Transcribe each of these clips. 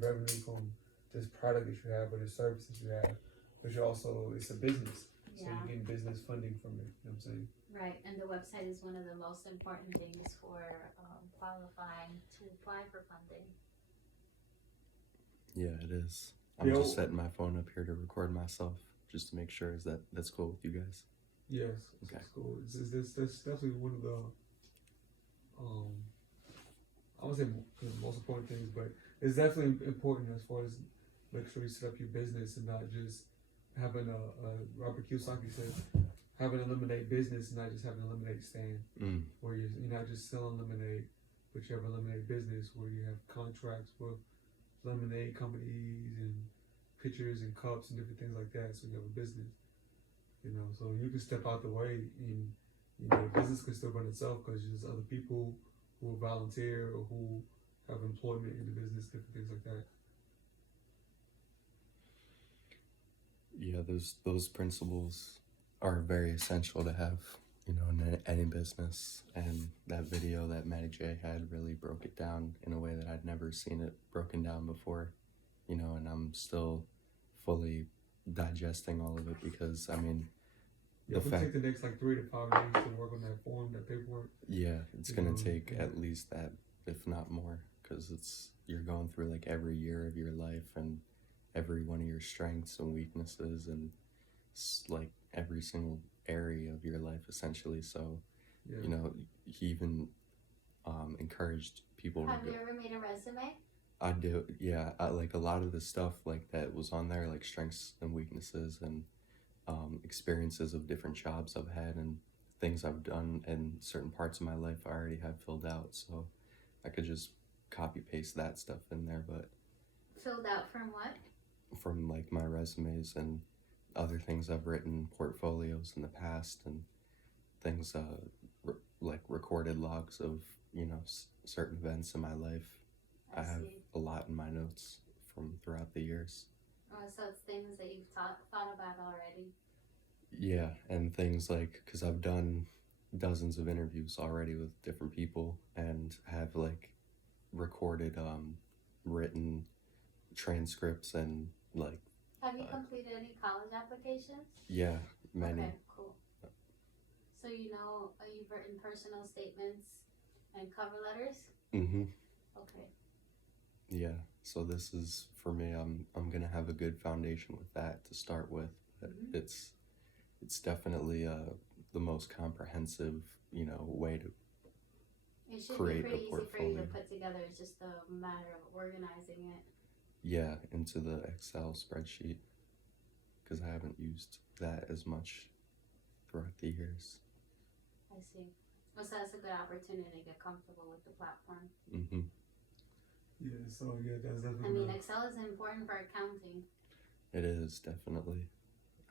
revenue from this product that you have or the service that you have, but you also, it's a business. So Yeah. you're getting business funding from it, you know what I'm saying? Right, and the website is one of the most important things for qualifying to apply for funding. Yeah, it is. I'm Yeah, just setting my phone up here to record myself just to make sure that's cool with you guys. yes, Okay. it's cool. That's definitely one of the, I would say the most important things, but it's definitely important as far as make sure you set up your business and not just having a Robert Kiyosaki said, having a lemonade business and not just having a lemonade stand where you're not just selling lemonade, but you have a lemonade business where you have contracts with lemonade companies and pitchers and cups and different things like that. So you have a business, you know, so you can step out the way and, you know, the business can still run itself because there's other people who volunteer or who have employment in the business, different things like that. Yeah, those principles are very essential to have, you know, in any business. And that video that Matty J had really broke it down in a way that I'd never seen it broken down before, you know, and I'm still fully digesting all of it because, I mean, yeah, we take the next like 3 to 5 days to work on that form, that paperwork. Yeah, it's gonna take at least that, if not more, because you're going through like every year of your life and every one of your strengths and weaknesses and like every single area of your life essentially. So, you know, he even encouraged people. Have you ever made a resume? I do, yeah. Like a lot of the stuff like that was on there, like strengths and weaknesses and experiences of different jobs I've had and things I've done in certain parts of my life I already have filled out, so I could just copy paste that stuff in there. But filled out from what? From like my resumes and other things I've written, portfolios in the past, and things like recorded logs of, you know, certain events in my life. I have a lot in my notes from throughout the years. Oh, so it's things that you've thought about already. Yeah, and things like, because I've done dozens of interviews already with different people and have like recorded written transcripts and like. Have you completed any college applications? Yeah, many. Okay, cool. So you know you've written personal statements and cover letters? Mm-hmm. Okay. Yeah, so this is, for me, I'm gonna have a good foundation with that to start with. But it's definitely the most comprehensive, you know, way to create a portfolio. It should be pretty easy for you to put together. It's just a matter of organizing it. Yeah, into the Excel spreadsheet, because I haven't used that as much throughout the years. I see. Well, so that's a good opportunity to get comfortable with the platform. Mm-hmm. Yeah, so yeah, that's definitely. I mean, Excel is important for accounting. It is, definitely.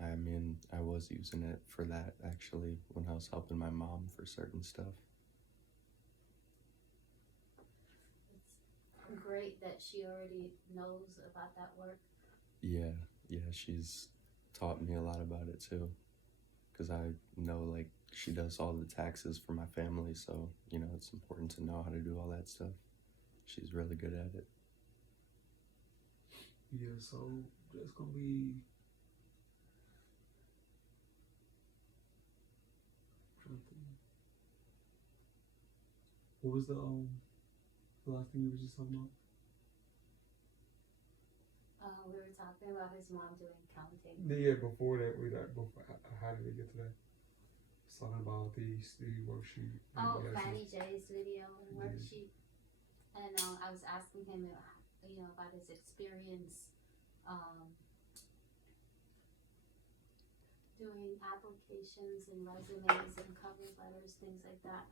I mean, I was using it for that actually when I was helping my mom for certain stuff. It's great that she already knows about that work. Yeah, she's taught me a lot about it too, because I know like she does all the taxes for my family, so you know it's important to know how to do all that stuff. She's really good at it. Yeah, so that's gonna be. What was the last thing you were just talking about? We were talking about his mom doing counting. Yeah, before that, how did we get to that? Talking about the worksheet. Oh, Matty J's video and worksheet. And I was asking him, you know, about his experience doing applications and resumes and cover letters, things like that,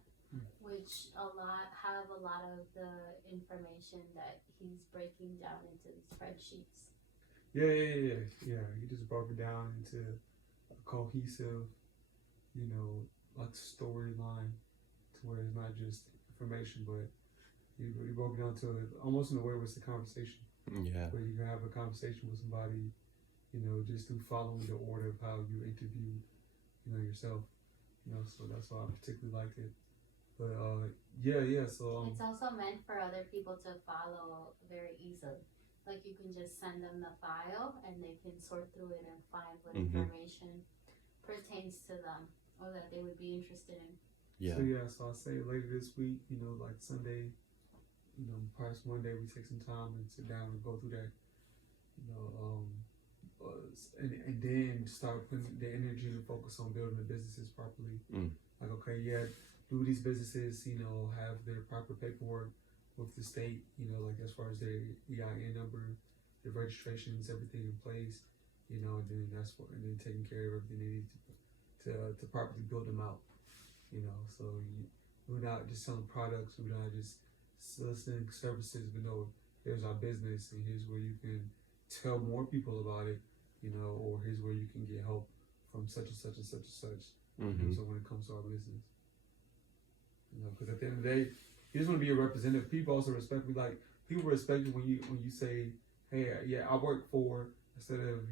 which have a lot of the information that he's breaking down into the spreadsheets. Yeah. He just broke it down into a cohesive, you know, like storyline to where it's not just information, but you broke it down to it almost in a way where it's a conversation. Yeah. Where you can have a conversation with somebody, you know, just through following the order of how you interview, you know, yourself. You know, so that's why I particularly liked it. But yeah. So it's also meant for other people to follow very easily. Like you can just send them the file and they can sort through it and find what Mhm. information pertains to them or that they would be interested in. Yeah. So I'll say later this week, like Sunday, perhaps Monday, we take some time and sit down and go through that, you know, and then start putting the energy and focus on building the businesses properly. Like, okay, yeah, do these businesses, have their proper paperwork with the state, like as far as their EIN number, their registrations, everything in place, and then and then taking care of everything they need to properly build them out, so we're not just selling products, we're not just soliciting services, but no, here's our business and here's where you can tell more people about it, or here's where you can get help from such and such and such and such. Mm-hmm. So when it comes to our business, because at the end of the day, you just want to be a representative. People also respect me. Like people respect you when you say, "Hey, yeah, I work for," instead of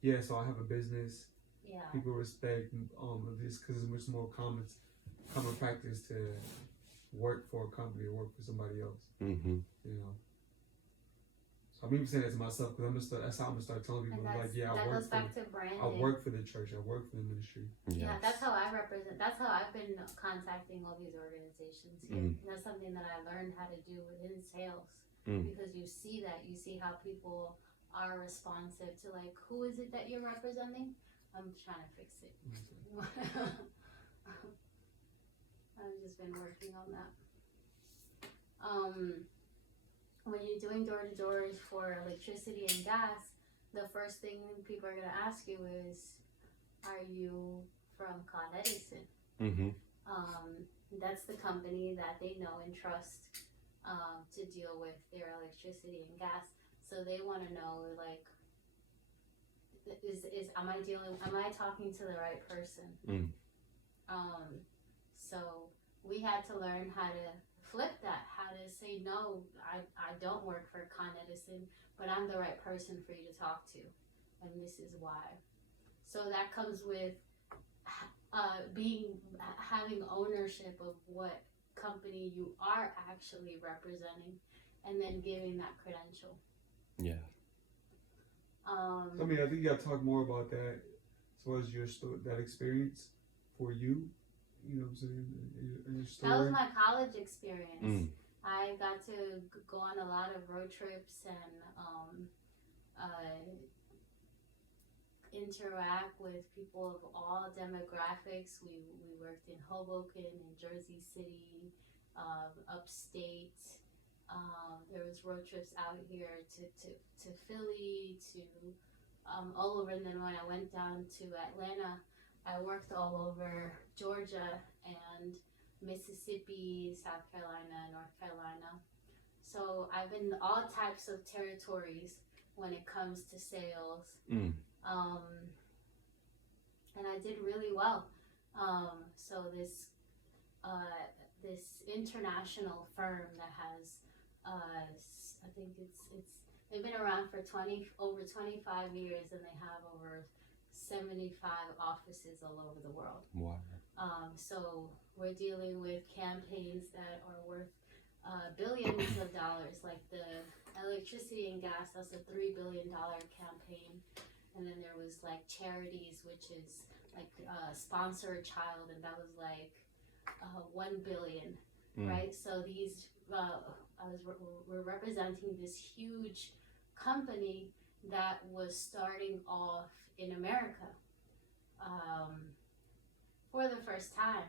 "Yeah, so I have a business." Yeah. People respect this because it's much more common practice to work for a company or work for somebody else. Mm-hmm. So I'm even saying that to myself because that's how I'm gonna start telling people. Like, yeah, that goes back to branding. I work for the church. I work for the ministry. Yeah, that's how I represent. That's how I've been contacting all these organizations. That's something that I learned how to do within sales because you see how people are responsive to like, who is it that you're representing? I'm trying to fix it. I've just been working on that. When you're doing door-to-door for electricity and gas, the first thing people are going to ask you is, are you from Con Edison? Mm-hmm. That's the company that they know and trust to deal with their electricity and gas. So they want to know, like, am I talking to the right person? So we had to learn how to flip that, how to say, no, I don't work for Con Edison, but I'm the right person for you to talk to, and this is why. So that comes with having ownership of what company you are actually representing, and then giving that credential. Yeah. I think you got to talk more about that as far as that experience for you. You know what I'm saying? In your story. That was my college experience. I got to go on a lot of road trips and interact with people of all demographics. We worked in Hoboken, in Jersey City, upstate. There was road trips out here to Philly, to all over. And then when I went down to Atlanta, I worked all over Georgia and Mississippi, South Carolina, North Carolina. So I've been in all types of territories when it comes to sales. And I did really well. So this international firm that has, I think they've been around for over 25 years, and they have over 75 offices all over the world. Wow. So we're dealing with campaigns that are worth billions of dollars, like the electricity and gas. That's a $3 billion campaign. And then there was like charities, which is like sponsor a child, and that was like 1 billion, right? So these, we're representing this huge company that was starting off in America for the first time.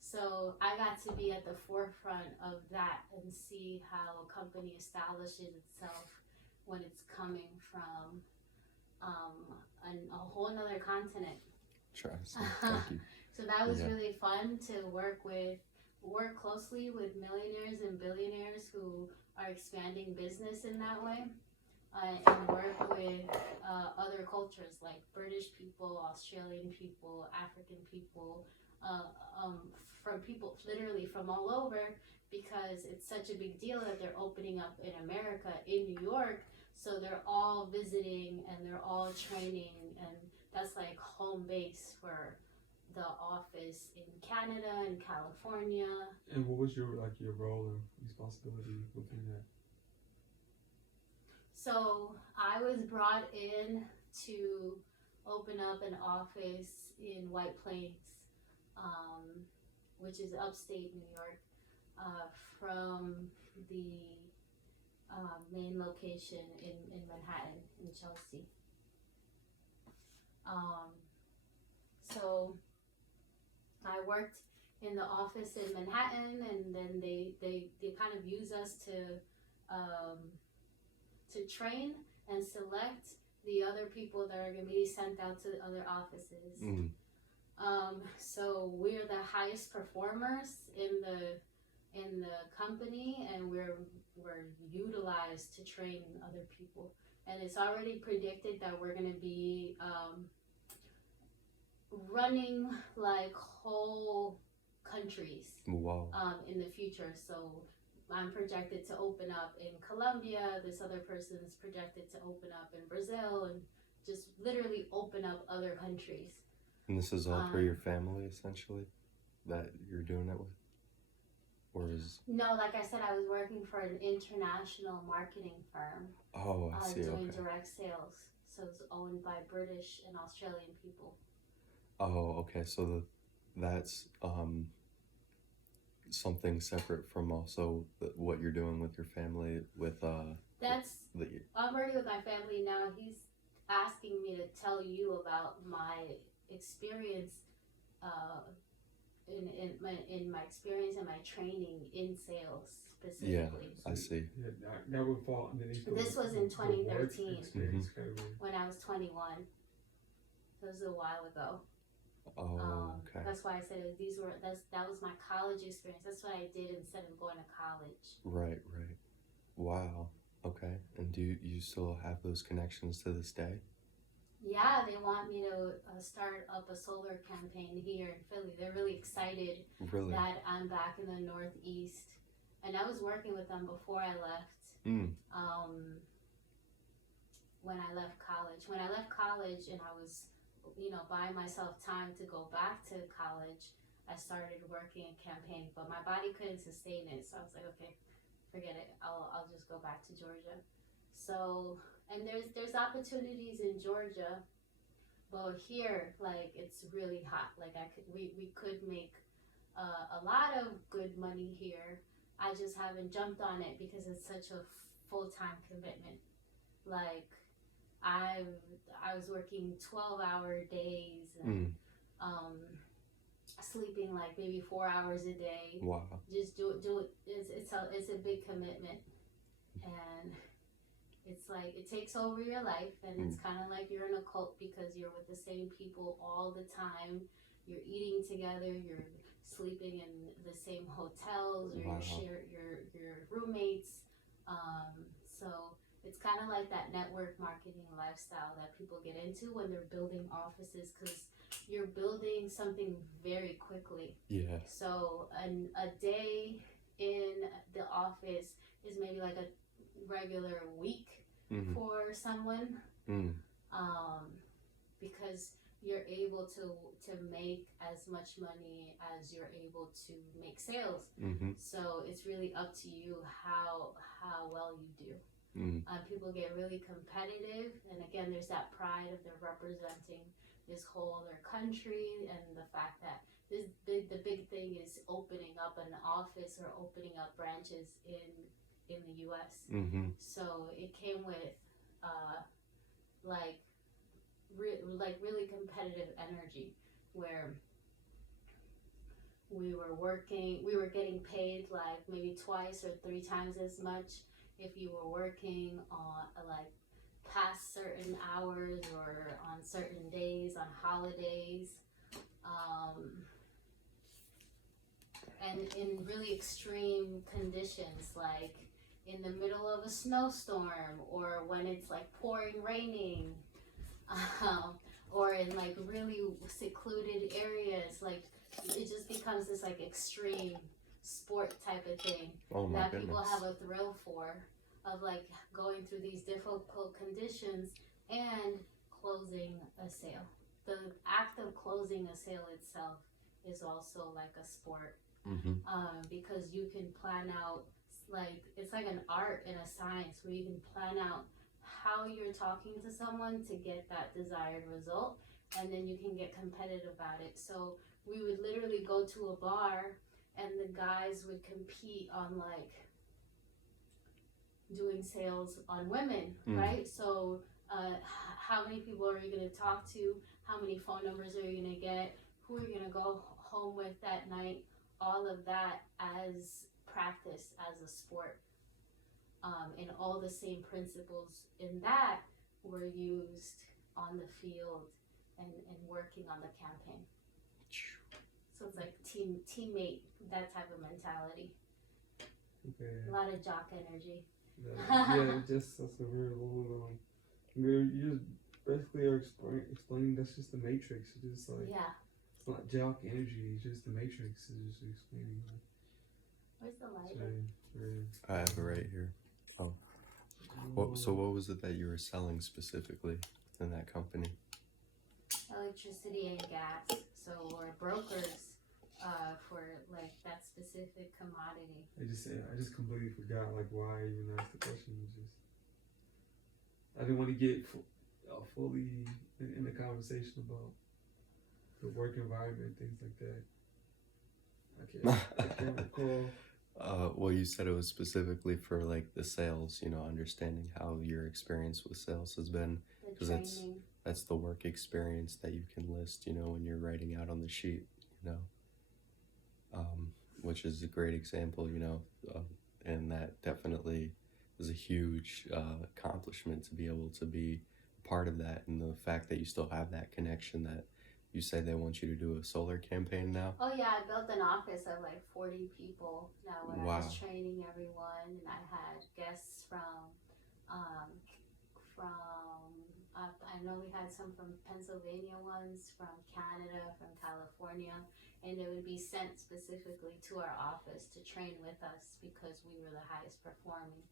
So I got to be at the forefront of that and see how a company establishes itself when it's coming from a whole another continent. Interesting. Thank you. So that was really fun to work closely with millionaires and billionaires who are expanding business in that way. And work with other cultures like British people, Australian people, African people, from people literally from all over, because it's such a big deal that they're opening up in America, in New York. So they're all visiting and they're all training, and that's like home base for the office in Canada and California. And what was your role and responsibility within that? So I was brought in to open up an office in White Plains, which is upstate New York, from the main location in Manhattan, in Chelsea. So I worked in the office in Manhattan, and then they kind of use us to train and select the other people that are going to be sent out to the other offices. So we're the highest performers in the company, and we're utilized to train other people. And it's already predicted that we're going to be running like whole countries in the future. So I'm projected to open up in Colombia. This other person is projected to open up in Brazil, and just literally open up other countries. And this is all for your family, essentially, that you're doing it with? Or is... No, like I said, I was working for an international marketing firm. Oh, I see, doing okay. direct sales. So it's owned by British and Australian people. Oh, okay, so that's something separate from also what you're doing with your family with I'm working with my family now. He's asking me to tell you about my experience in my experience and my training in sales specifically. Yeah, I see. Yeah, that would fall underneath This was in 2013 category. when I was 21. That was a while ago. Oh, okay. That's why I said that was my college experience. That's what I did instead of going to college. Right. Wow. Okay. And do you still have those connections to this day? Yeah, they want me to start up a solar campaign here in Philly. They're really excited that I'm back in the Northeast. And I was working with them before I left. When I left college and I was, buying myself time to go back to college, I started working a campaign, but my body couldn't sustain it. So I was like, okay, forget it. I'll just go back to Georgia. So, and there's opportunities in Georgia, but here, like, it's really hot. Like we could make a lot of good money here. I just haven't jumped on it because it's such a full-time commitment. Like, I was working 12-hour days and sleeping like maybe 4 hours a day. Wow. Just do it. It's a big commitment, and it's like it takes over your life, and it's kind of like you're in a cult because you're with the same people all the time. You're eating together. You're sleeping in the same hotels. Or you share your roommates. So it's kind of like that network marketing lifestyle that people get into when they're building offices, because you're building something very quickly. Yeah. So a day in the office is maybe like a regular week for someone, because you're able to make as much money as you're able to make sales. So it's really up to you how well you do. People get really competitive, and again, there's that pride of they're representing this whole other country, and the fact that the big thing is opening up an office or opening up branches in the U.S. So it came with really competitive energy, where we were getting paid like maybe twice or 3 times as much if you were working on like past certain hours or on certain days, on holidays, and in really extreme conditions, like in the middle of a snowstorm, or when it's like pouring raining, or in like really secluded areas. Like it just becomes this like extreme sport type of thing that people have a thrill for, of like going through these difficult conditions and closing a sale. The act of closing a sale itself is also like a sport, because you can plan out, like it's like an art and a science where you can plan out how you're talking to someone to get that desired result, and then you can get competitive about it. So we would literally go to a bar and the guys would compete on like doing sales on women, right? So how many people are you going to talk to? How many phone numbers are you going to get? Who are you going to go home with that night? All of that as practice, as a sport. And all the same principles in that were used on the field and working on the campaign. So it's like teammate, that type of mentality. Okay. A lot of jock energy. Yeah, just that's a weird little. You just basically are explaining that's just the matrix. It's just like it's not jock energy. It's just the matrix. It's just explaining. Where's the light? I have it right here. Oh. So what was it that you were selling specifically in that company? Electricity and gas. So we're brokers for like that specific commodity. I just completely forgot like why I even asked the question. It was just I didn't want to get fully in the conversation about the work environment, things like that. I can't recall. Well, you said it was specifically for like the sales, understanding how your experience with sales has been, because that's the work experience that you can list, when you're writing out on the sheet, which is a great example, and that definitely is a huge accomplishment to be able to be part of that, and the fact that you still have that connection that you say they want you to do a solar campaign now. Oh yeah, I built an office of like 40 people now where I was training everyone, and I had guests from I know we had some from Pennsylvania ones, from Canada, from California, and they would be sent specifically to our office to train with us because we were the highest performing.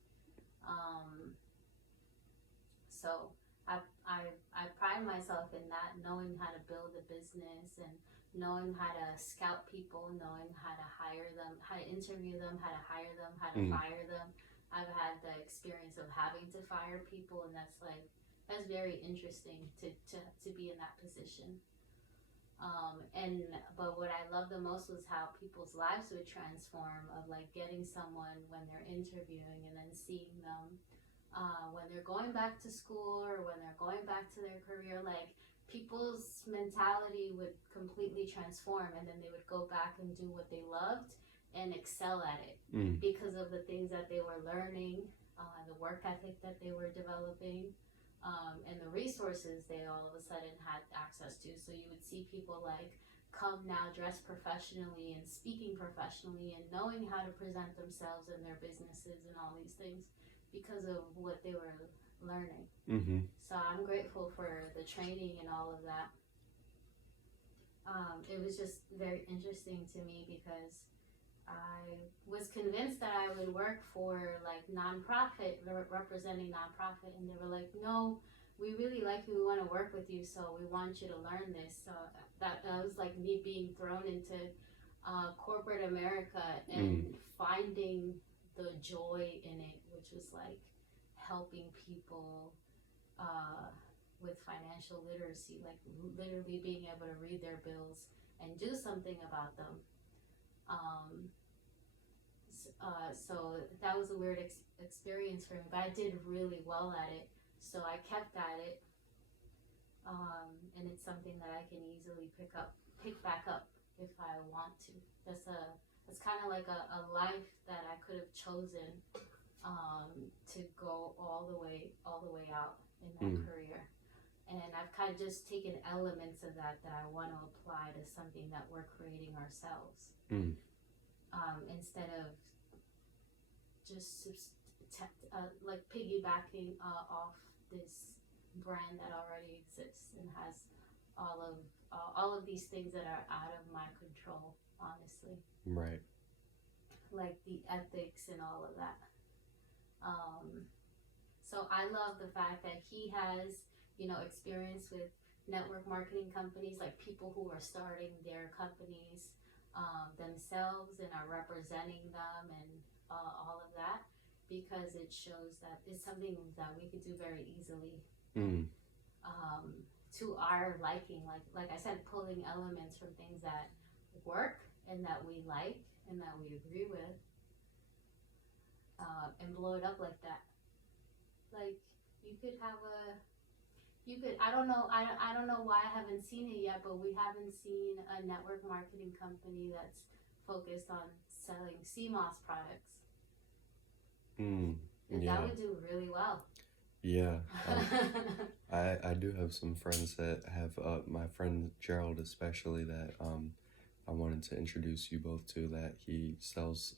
So I pride myself in that, knowing how to build a business and knowing how to scout people, knowing how to hire them, how to interview them, how to hire them, how to fire them. I've had the experience of having to fire people, and that's very interesting to be in that position. But what I love the most was how people's lives would transform, of like getting someone when they're interviewing and then seeing them when they're going back to school or when they're going back to their career. Like people's mentality would completely transform, and then they would go back and do what they loved and excel at it because of the things that they were learning, the work ethic that they were developing, and the resources they all of a sudden had access to. So you would see people like come now dressed professionally and speaking professionally and knowing how to present themselves and their businesses and all these things because of what they were learning. So I'm grateful for the training and all of that. It was just very interesting to me because I was convinced that I would work for like nonprofit, representing nonprofit, and they were like, no, we really like you, we want to work with you, so we want you to learn this. So that was like me being thrown into corporate America and finding the joy in it, which was like helping people with financial literacy, like literally being able to read their bills and do something about them. So that was a weird experience for me, but I did really well at it, so I kept at it, and it's something that I can easily pick back up if I want to. It's kind of like a life that I could have chosen to go all the way out in that career, and I've kind of just taken elements of that I want to apply to something that we're creating ourselves. Instead of just like piggybacking off this brand that already exists and has all of these things that are out of my control, honestly. Right. Like the ethics and all of that. So I love the fact that he has, experience with network marketing companies, like people who are starting their companies themselves and are representing them and all of that. because it shows that it's something that we could do very easily. To our liking, like I said, pulling elements from things that work and that we like and that we agree with, and blow it up like that. Like you could have I don't know, I don't know why I haven't seen it yet, but we haven't seen a network marketing company that's focused on selling CMOS products. And Yeah. that would do really well. Yeah. I do have some friends that have, my friend Gerald especially, that I wanted to introduce you both to, that he sells,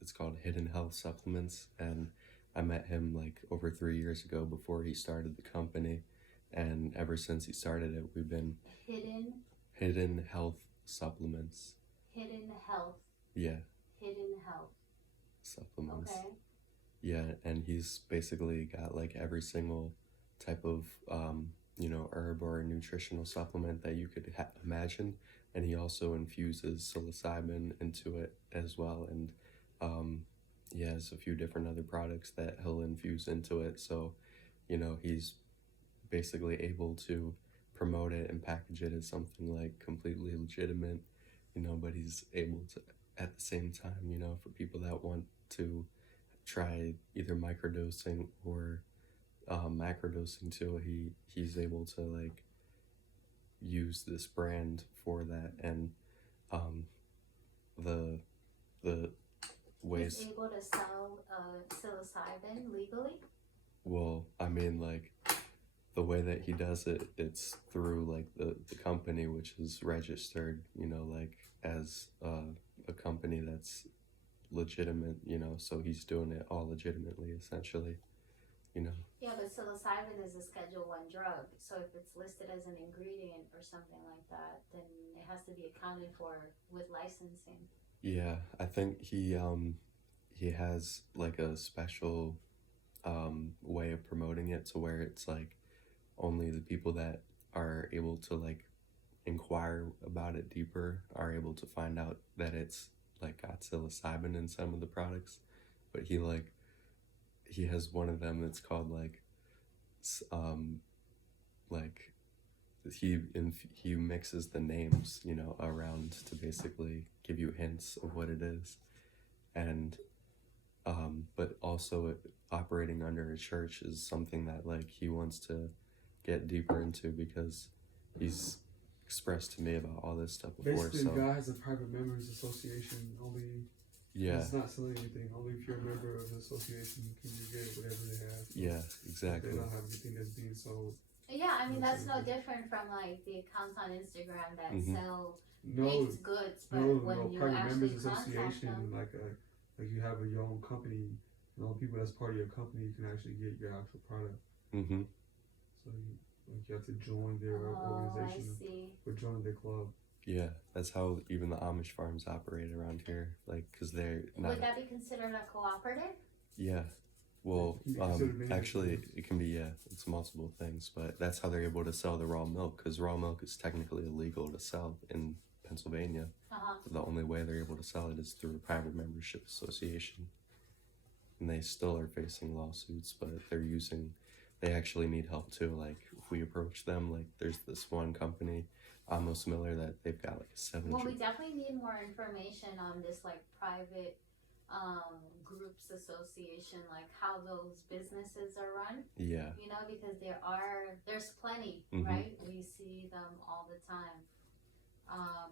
it's called Hidden Health Supplements, and I met him like over 3 years ago before he started the company, and ever since he started it, we've been Hidden Health Supplements. Hidden Health. Yeah. Hidden Health Supplements. Okay. Yeah, and he's basically got like every single type of herb or nutritional supplement that you could imagine, and he also infuses psilocybin into it as well, and he has a few different other products that he'll infuse into it, so he's basically able to promote it and package it as something like completely legitimate, but he's able to, at the same time, for people that want to try either microdosing or macrodosing too, he's able to like use this brand for that, and the ways He's able to sell psilocybin legally. Well, I mean, like the way that he does it, it's through like the company, which is registered, like as a company that's legitimate, so he's doing it all legitimately, essentially, Yeah, but psilocybin is a Schedule 1 drug, so if it's listed as an ingredient or something like that, then it has to be accounted for with licensing. Yeah, I think he has like a special way of promoting it, to where it's like only the people that are able to like inquire about it deeper are able to find out that it's like got psilocybin in some of the products. But he has one of them that's called like he mixes the names around to basically give you hints of what it is, and but also operating under a church is something that like he wants to get deeper into, because he's expressed to me about all this stuff before. Basically, So the guy has a private members association. Only it's not selling anything. Only if you're a member of the association can you get whatever they have. Yeah, exactly. They don't have anything that's being sold. Yeah, I mean that's no different from like the accounts on Instagram that sell No, baked goods, but no, when you private actually members contact association, them, like you have your own company, and all people that's part of your company, you can actually get your actual product. So you have to join their organization or join their club. Yeah, that's how even the Amish farms operate around here, like, because they're not. Would that be considered a cooperative? Yeah, well, actually, things. it can be, it's multiple things, but that's how they're able to sell the raw milk, because raw milk is technically illegal to sell in Pennsylvania. The only way they're able to sell it is through a private membership association, and they still are facing lawsuits, but they actually need help too. Like, if we approach them, like, there's this one company, Amos Miller, that they've got like a 7. Well, we definitely need more information on this like private groups association, like how those businesses are run. Yeah. Because there's plenty, right? We see them all the time.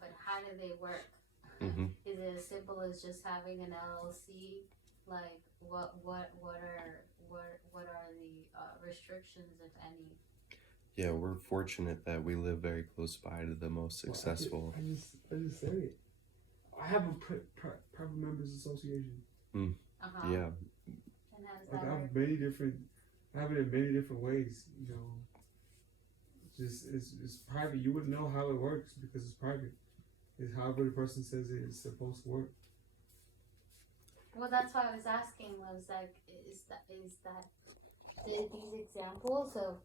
But how do they work? Is it as simple as just having an LLC? Like what are the restrictions, if any? Yeah, we're fortunate that we live very close by to the most successful. I just said it. I have a private members association. Yeah. And how does Like that I work? have it in many different ways. Just it's private. You wouldn't know how it works because it's private. It's however the person says it is supposed to work. Well, that's why I was asking. Was like, is that these examples of